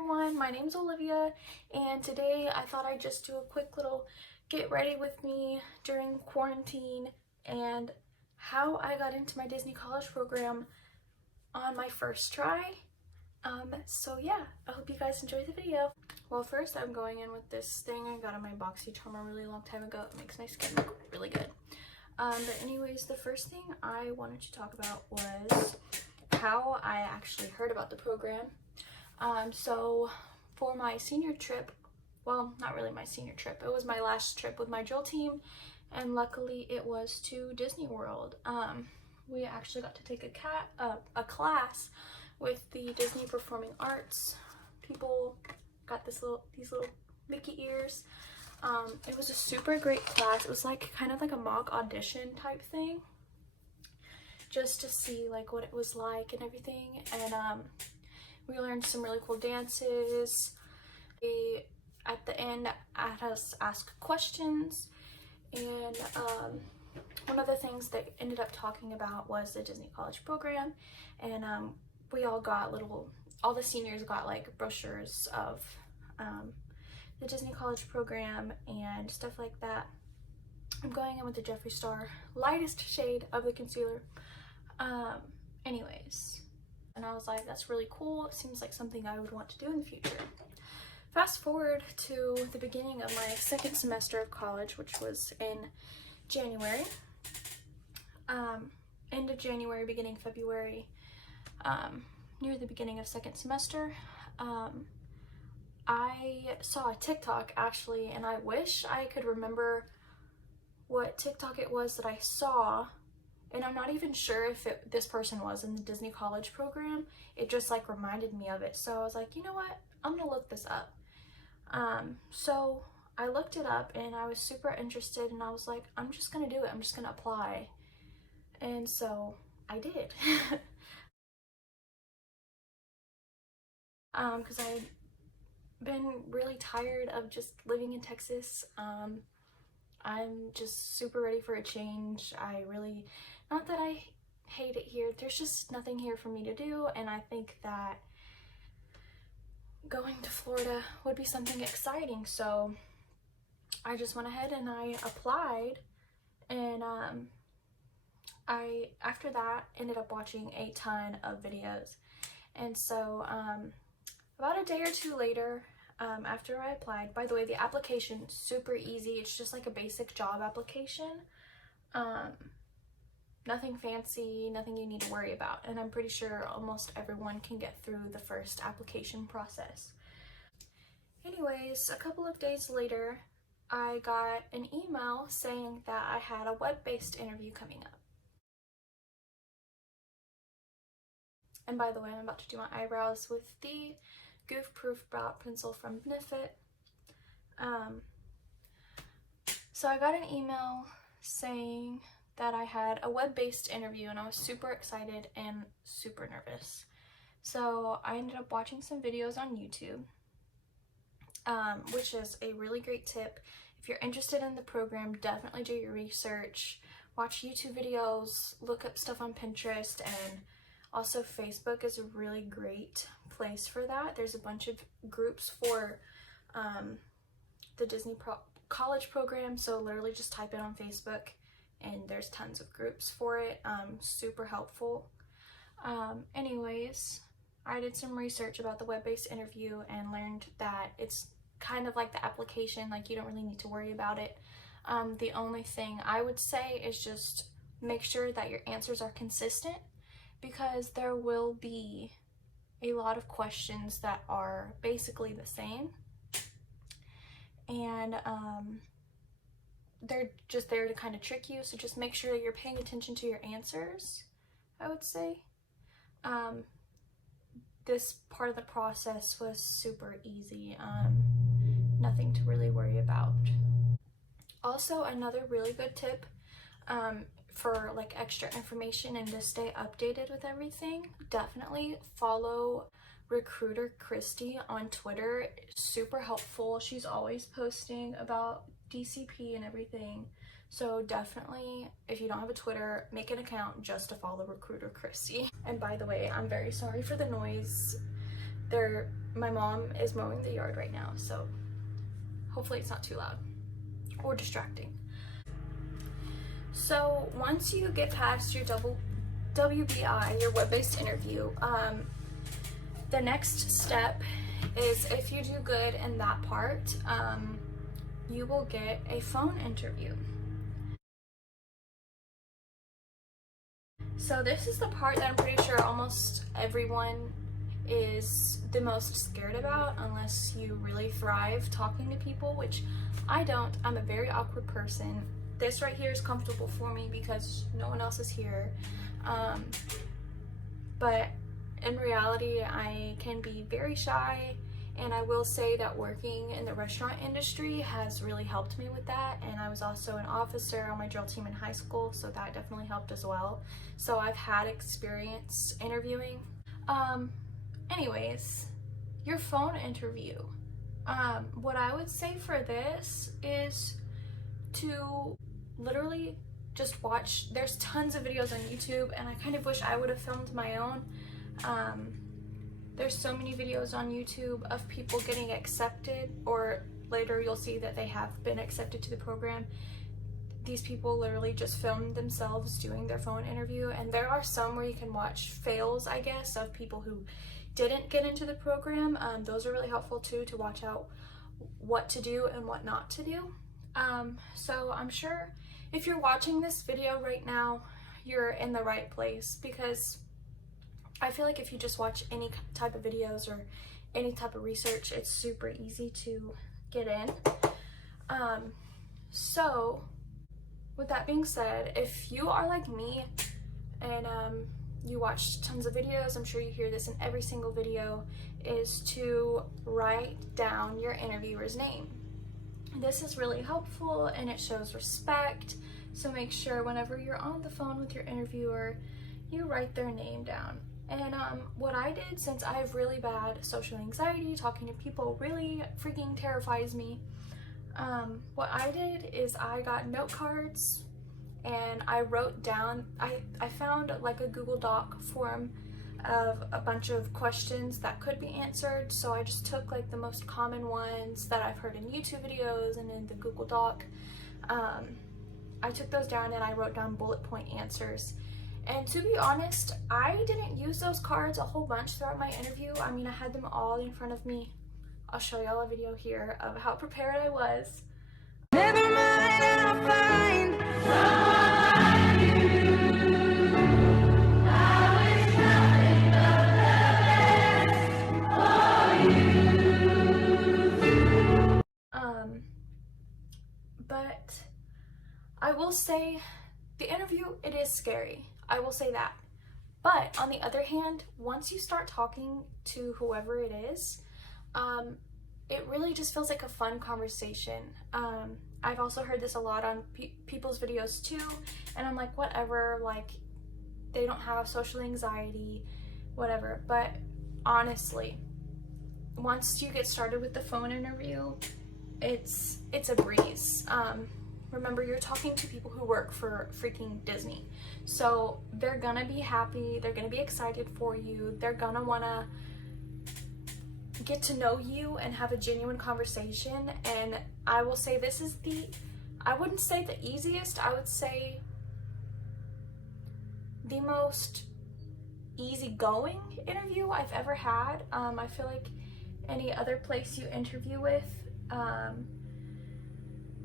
everyone, my name's Olivia, and today I thought I'd just do a quick little get ready with me during quarantine and how I got into my Disney college program on my first try. So yeah, I hope you guys enjoy the video. Well, first I'm going in with this thing I got on my BoxyCharm a really long time ago. It makes my skin look really good. But anyways, the first thing I wanted to talk about was how I actually heard about the program. So for my senior trip, well, not really my senior trip, it was my last trip with my drill team, and luckily it was to Disney World. We actually got to take a class with the Disney Performing Arts people. Got these little Mickey ears. It was a super great class. It was like kind of like a mock audition type thing, just to see like what it was like and everything. And we learned some really cool dances. They at the end had us ask questions, and one of the things they ended up talking about was the Disney College program, and we all got all the seniors got like brochures of the Disney College program and stuff like that. I'm going in with the Jeffree Star lightest shade of the concealer. Anyways, and I was like, that's really cool. It seems like something I would want to do in the future. Fast forward to the beginning of my second semester of college, which was in January. End of January, beginning February, near the beginning of second semester. I saw a TikTok actually, and I wish I could remember what TikTok it was that I saw, and I'm not even sure if this person was in the Disney College program. It just like reminded me of it, so I was like, you know what, I'm gonna look this up. So I looked it up and I was super interested, and I was like, I'm just gonna do it, I'm just gonna apply. And so I did. Because I'd been really tired of just living in Texas. I'm just super ready for a change. Not that I hate it here, there's just nothing here for me to do, and I think that going to Florida would be something exciting. So I just went ahead and I applied, and I after that ended up watching a ton of videos. And so about a day or two later, after I applied, by the way, the application super easy. It's just like a basic job application. Nothing fancy, nothing you need to worry about, and I'm pretty sure almost everyone can get through the first application process. Anyways, a couple of days later, I got an email saying that I had a web-based interview coming up. And by the way, I'm about to do my eyebrows with the Goof Proof Brow Pencil from Benefit. So I got an email saying that I had a web-based interview, and I was super excited and super nervous. So I ended up watching some videos on YouTube, which is a really great tip. If you're interested in the program, definitely do your research, watch YouTube videos, look up stuff on Pinterest, and also Facebook is a really great place for that. There's a bunch of groups for the Disney College program, so literally just type it on Facebook and there's tons of groups for it. Super helpful. Anyways, I did some research about the web-based interview and learned that it's kind of like the application, like you don't really need to worry about it. The only thing I would say is just make sure that your answers are consistent, because there will be a lot of questions that are basically the same, and they're just there to kind of trick you. So just make sure that you're paying attention to your answers, I would say. This part of the process was super easy. Nothing to really worry about. Also, another really good tip for like extra information and to stay updated with everything, definitely follow recruiter Christy on Twitter. Super helpful. She's always posting about DCP and everything. So definitely, if you don't have a Twitter, make an account just to follow recruiter Christy. And by the way, I'm very sorry for the noise. my mom is mowing the yard right now, so hopefully it's not too loud or distracting. So once you get past your WBI, your web-based interview, the next step is, if you do good in that part, you will get a phone interview. So this is the part that I'm pretty sure almost everyone is the most scared about, unless you really thrive talking to people, which I don't. I'm a very awkward person. This right here is comfortable for me because no one else is here. But in reality, I can be very shy, and I will say that working in the restaurant industry has really helped me with that. And I was also an officer on my drill team in high school, so that definitely helped as well. So I've had experience interviewing. Anyways, your phone interview. What I would say for this is to literally just watch. There's tons of videos on YouTube, and I kind of wish I would have filmed my own. There's so many videos on YouTube of people getting accepted, or later you'll see that they have been accepted to the program. These people literally just filmed themselves doing their phone interview, and there are some where you can watch fails, I guess, of people who didn't get into the program. Those are really helpful too, to watch out what to do and what not to do. So I'm sure if you're watching this video right now, you're in the right place, because I feel like if you just watch any type of videos or any type of research, it's super easy to get in. So with that being said, if you are like me and you watched tons of videos, I'm sure you hear this in every single video, is to write down your interviewer's name. This is really helpful and it shows respect, so make sure whenever you're on the phone with your interviewer, you write their name down. And what I did, since I have really bad social anxiety, talking to people really freaking terrifies me, what I did is I got note cards and I wrote down, I found like a Google Doc form of a bunch of questions that could be answered. So I just took like the most common ones that I've heard in YouTube videos and in the Google Doc. I took those down and I wrote down bullet point answers. And to be honest, I didn't use those cards a whole bunch throughout my interview. I mean, I had them all in front of me. I'll show y'all a video here of how prepared I was. Never mind, I'll find someone like you. I wish nothing but the best for you. But I will say the interview, it is scary. I will say that. But on the other hand, once you start talking to whoever it is, it really just feels like a fun conversation. I've also heard this a lot on people's videos too, and I'm like, whatever, like, they don't have social anxiety, whatever. But honestly, once you get started with the phone interview, it's a breeze. Remember, you're talking to people who work for freaking Disney. So they're gonna be happy, they're gonna be excited for you, they're gonna wanna get to know you and have a genuine conversation. And I will say this is I wouldn't say the easiest, I would say the most easygoing interview I've ever had. I feel like any other place you interview with,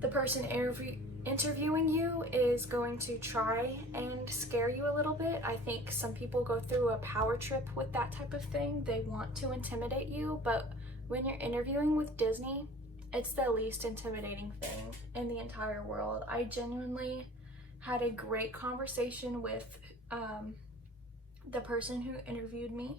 the person interviewing you is going to try and scare you a little bit. I think some people go through a power trip with that type of thing. They want to intimidate you, but when you're interviewing with Disney, it's the least intimidating thing in the entire world. I genuinely had a great conversation with the person who interviewed me,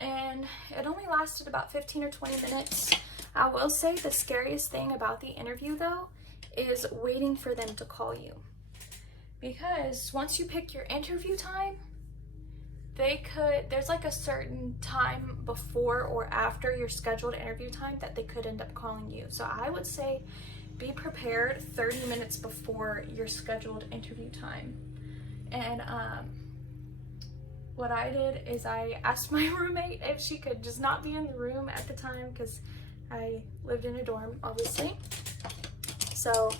and it only lasted about 15 or 20 minutes. I will say the scariest thing about the interview though is waiting for them to call you, because once you pick your interview time, there's like a certain time before or after your scheduled interview time that they could end up calling you. So I would say be prepared 30 minutes before your scheduled interview time. And what I did is I asked my roommate if she could just not be in the room at the time, because I lived in a dorm, obviously. So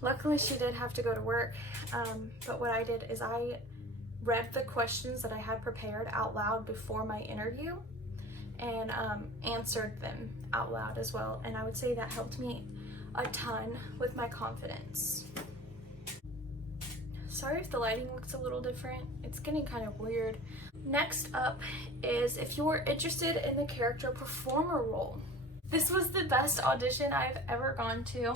luckily she did have to go to work, but what I did is I read the questions that I had prepared out loud before my interview, and answered them out loud as well, and I would say that helped me a ton with my confidence. Sorry if the lighting looks a little different, it's getting kind of weird. Next up is if you're interested in the character performer role. This was the best audition I've ever gone to.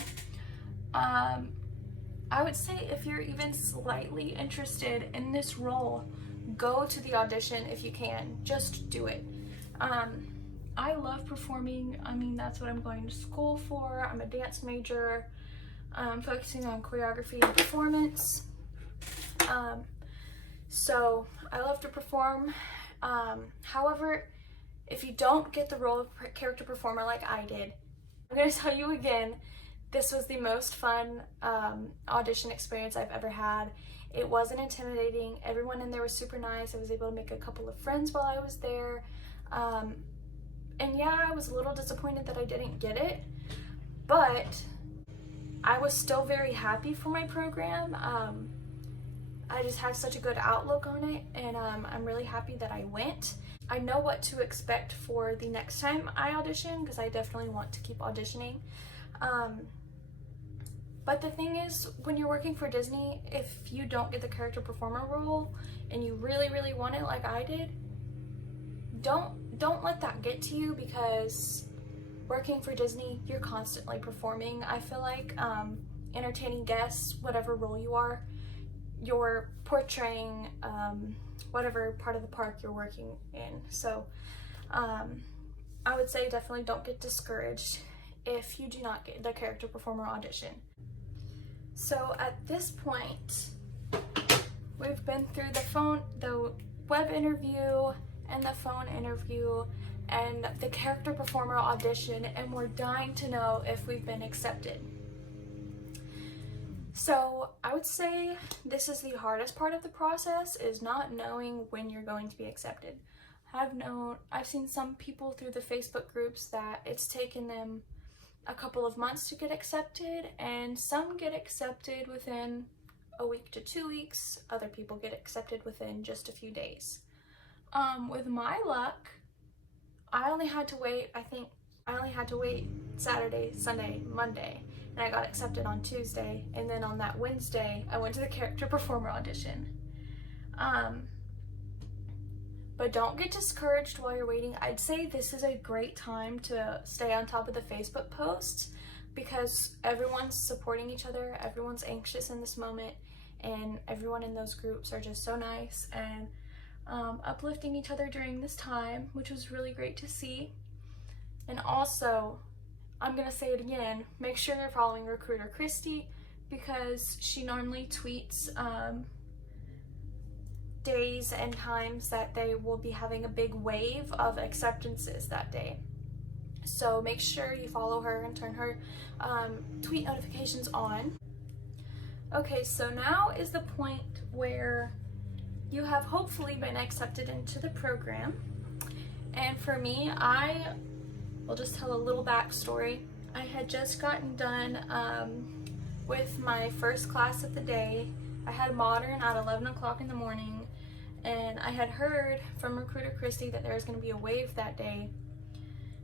I would say if you're even slightly interested in this role, go to the audition if you can. Just do it. I love performing. I mean, that's what I'm going to school for. I'm a dance major, focusing on choreography and performance. So I love to perform. However, if you don't get the role of character performer like I did, I'm going to tell you again, this was the most fun audition experience I've ever had. It wasn't intimidating. Everyone in there was super nice. I was able to make a couple of friends while I was there. And yeah, I was a little disappointed that I didn't get it, but I was still very happy for my program. I just had such a good outlook on it, and I'm really happy that I went. I know what to expect for the next time I audition, because I definitely want to keep auditioning. But the thing is, when you're working for Disney, if you don't get the character performer role and you really, really want it like I did, don't let that get to you, because working for Disney, you're constantly performing. I feel like entertaining guests, whatever role you are, you're portraying whatever part of the park you're working in. So I would say definitely don't get discouraged if you do not get the character performer audition. So at this point, we've been through the web interview and the phone interview and the character performer audition, and we're dying to know if we've been accepted. So I would say this is the hardest part of the process, is not knowing when you're going to be accepted. I've seen some people through the Facebook groups that it's taken them a couple of months to get accepted, and some get accepted within a week to 2 weeks. Other people get accepted within just a few days. With my luck, I only had to wait Saturday, Sunday, Monday, and I got accepted on Tuesday, and then on that Wednesday, I went to the character performer audition. But don't get discouraged while you're waiting. I'd say this is a great time to stay on top of the Facebook posts, because everyone's supporting each other, everyone's anxious in this moment, and everyone in those groups are just so nice and uplifting each other during this time, which was really great to see. And also, I'm gonna say it again, make sure you're following recruiter Christy, because she normally tweets days and times that they will be having a big wave of acceptances that day. So make sure you follow her and turn her tweet notifications on. Okay, so now is the point where you have hopefully been accepted into the program. And for me, I will just tell a little backstory. I had just gotten done with my first class of the day. I had modern at 11 o'clock in the morning, and I had heard from recruiter Christy that there was going to be a wave that day.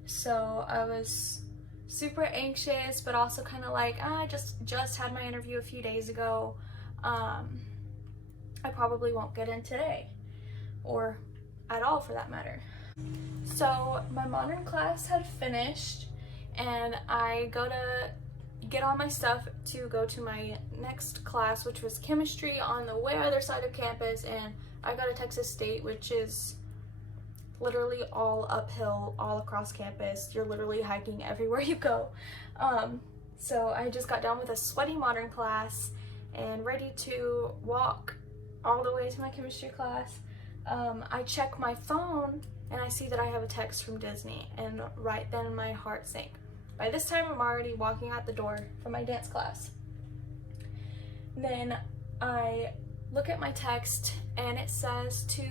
So I was super anxious, but also kind of like, I just had my interview a few days ago. I probably won't get in today, or at all for that matter. So my modern class had finished, and I go to get all my stuff to go to my next class, which was chemistry on the way other side of campus, and I go to Texas State, which is literally all uphill all across campus. You're literally hiking everywhere you go. So I just got done with a sweaty modern class and ready to walk all the way to my chemistry class. I check my phone and I see that I have a text from Disney, and right then my heart sank. By this time I'm already walking out the door from my dance class. Then I look at my text and it says to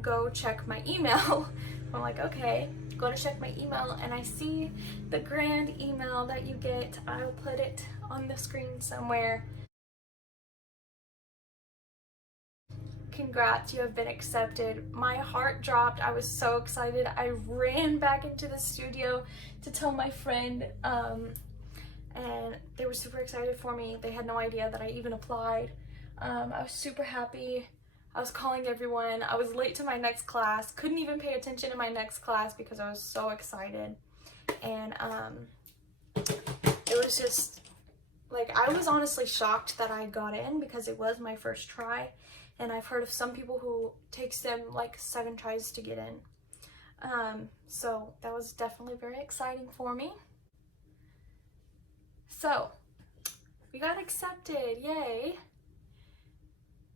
go check my email. I'm like, okay, go to check my email, and I see the grand email that you get. I'll put it on the screen somewhere. Congrats, you have been accepted. My heart dropped. I was so excited. I ran back into the studio to tell my friend, and they were super excited for me. They had no idea that I even applied. I was super happy. I was calling everyone. I was late to my next class. Couldn't even pay attention to my next class because I was so excited. And it was just, like, I was honestly shocked that I got in because it was my first try. And I've heard of some people who takes them like 7 tries to get in. So that was definitely very exciting for me. So we got accepted, yay.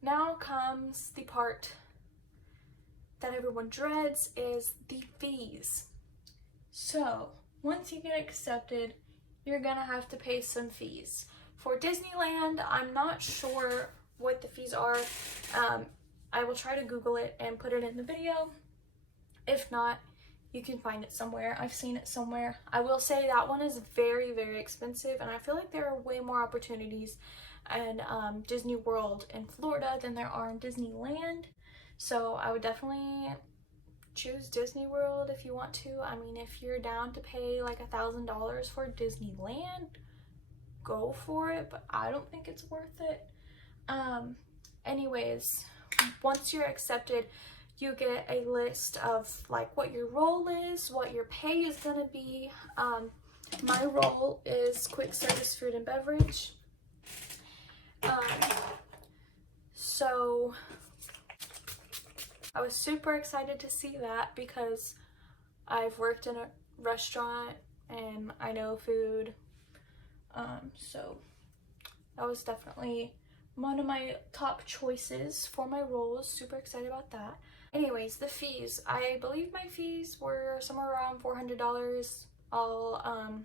Now comes the part that everyone dreads, is the fees. So once you get accepted, you're gonna have to pay some fees. For Disneyland, I'm not sure what the fees are. I will try to Google it and put it in the video. If not, you can find it somewhere. I've seen it somewhere. I will say that one is very, very expensive, and I feel like there are way more opportunities in Disney World in Florida than there are in Disneyland. So I would definitely choose Disney World if you want to. I mean, if you're down to pay like $1,000 for Disneyland, go for it, but I don't think it's worth it. Anyways, once you're accepted, you get a list of like what your role is, what your pay is gonna be. My role is quick service food and beverage. So I was super excited to see that because I've worked in a restaurant and I know food. So that was definitely one of my top choices for my roles. Super excited about that. Anyways, the fees. I believe my fees were somewhere around $400. I'll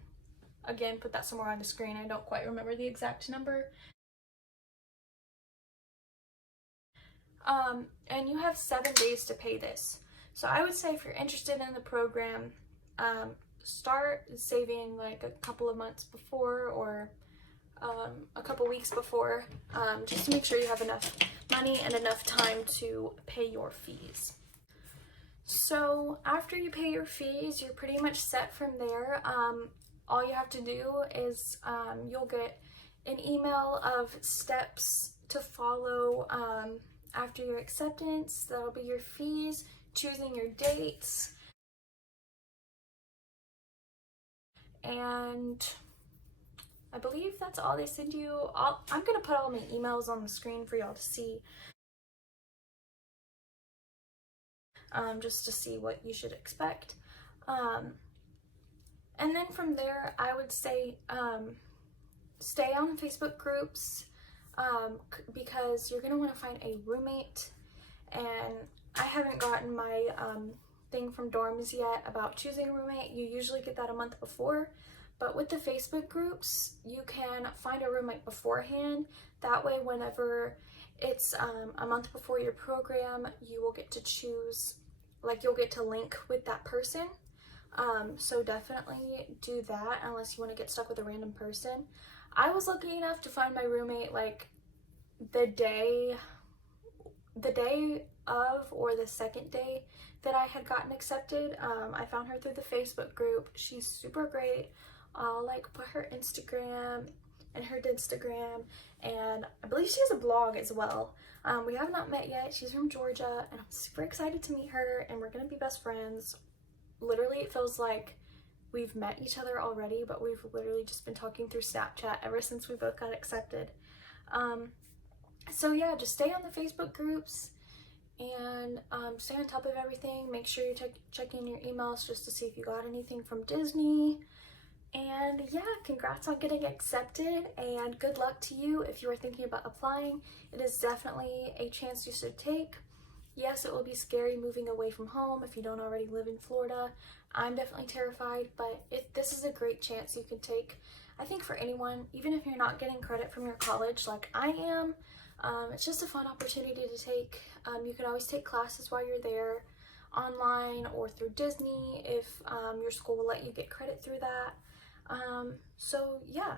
again put that somewhere on the screen. I don't quite remember the exact number. And you have 7 days to pay this. So I would say if you're interested in the program, start saving like a couple of months before, or a couple weeks before, just to make sure you have enough money and enough time to pay your fees. So after you pay your fees, you're pretty much set from there. All you have to do is you'll get an email of steps to follow after your acceptance. That'll be your fees, choosing your dates, and I believe that's all they send you. I'm gonna put all my emails on the screen for y'all to see, just to see what you should expect. And then from there, I would say stay on Facebook groups, because you're gonna want to find a roommate. And I haven't gotten my thing from dorms yet about choosing a roommate. You usually get that a month before. But with the Facebook groups, you can find a roommate beforehand. That way, whenever it's a month before your program, you will get to choose, like you'll get to link with that person. So definitely do that unless you want to get stuck with a random person. I was lucky enough to find my roommate like the day of, or the second day that I had gotten accepted. I found her through the Facebook group. She's super great. I'll like put her Instagram and her Instagram, and I believe she has a blog as well. We have not met yet. She's from Georgia, and I'm super excited to meet her, and we're gonna be best friends. Literally, it feels like we've met each other already, but we've literally just been talking through Snapchat ever since we both got accepted. So yeah, just stay on the Facebook groups and stay on top of everything. Make sure you're checking your emails just to see if you got anything from Disney. And yeah, congrats on getting accepted, and good luck to you if you are thinking about applying. It is definitely a chance you should take. Yes, it will be scary moving away from home if you don't already live in Florida. I'm definitely terrified, but this is a great chance you can take. I think for anyone, even if you're not getting credit from your college like I am, It's just a fun opportunity to take. You can always take classes while you're there, online or through Disney if your school will let you get credit through that. So yeah.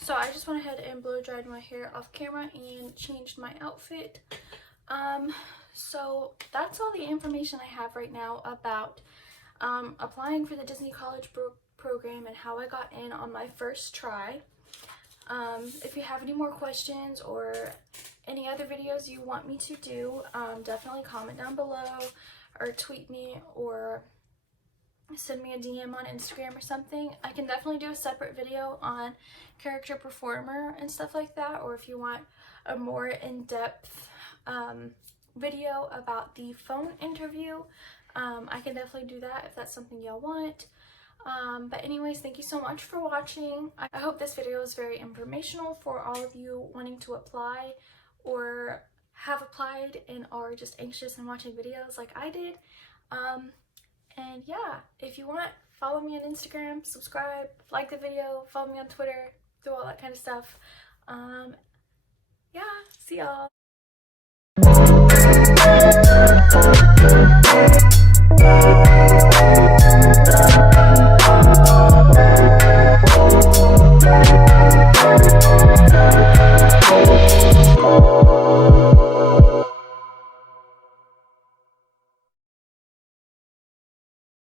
So I just went ahead and blow dried my hair off camera and changed my outfit. So that's all the information I have right now about applying for the Disney College program and how I got in on my first try. If you have any more questions or any other videos you want me to do, definitely comment down below or tweet me or send me a DM on Instagram or something. I can definitely do a separate video on character performer and stuff like that, or if you want a more in-depth video about the phone interview, I can definitely do that if that's something y'all want. But anyways, thank you so much for watching. I hope this video is very informational for all of you wanting to apply or have applied and are just anxious and watching videos like I did. And yeah, if you want, follow me on Instagram, subscribe, like the video, follow me on Twitter, do all that kind of stuff. Yeah, see y'all.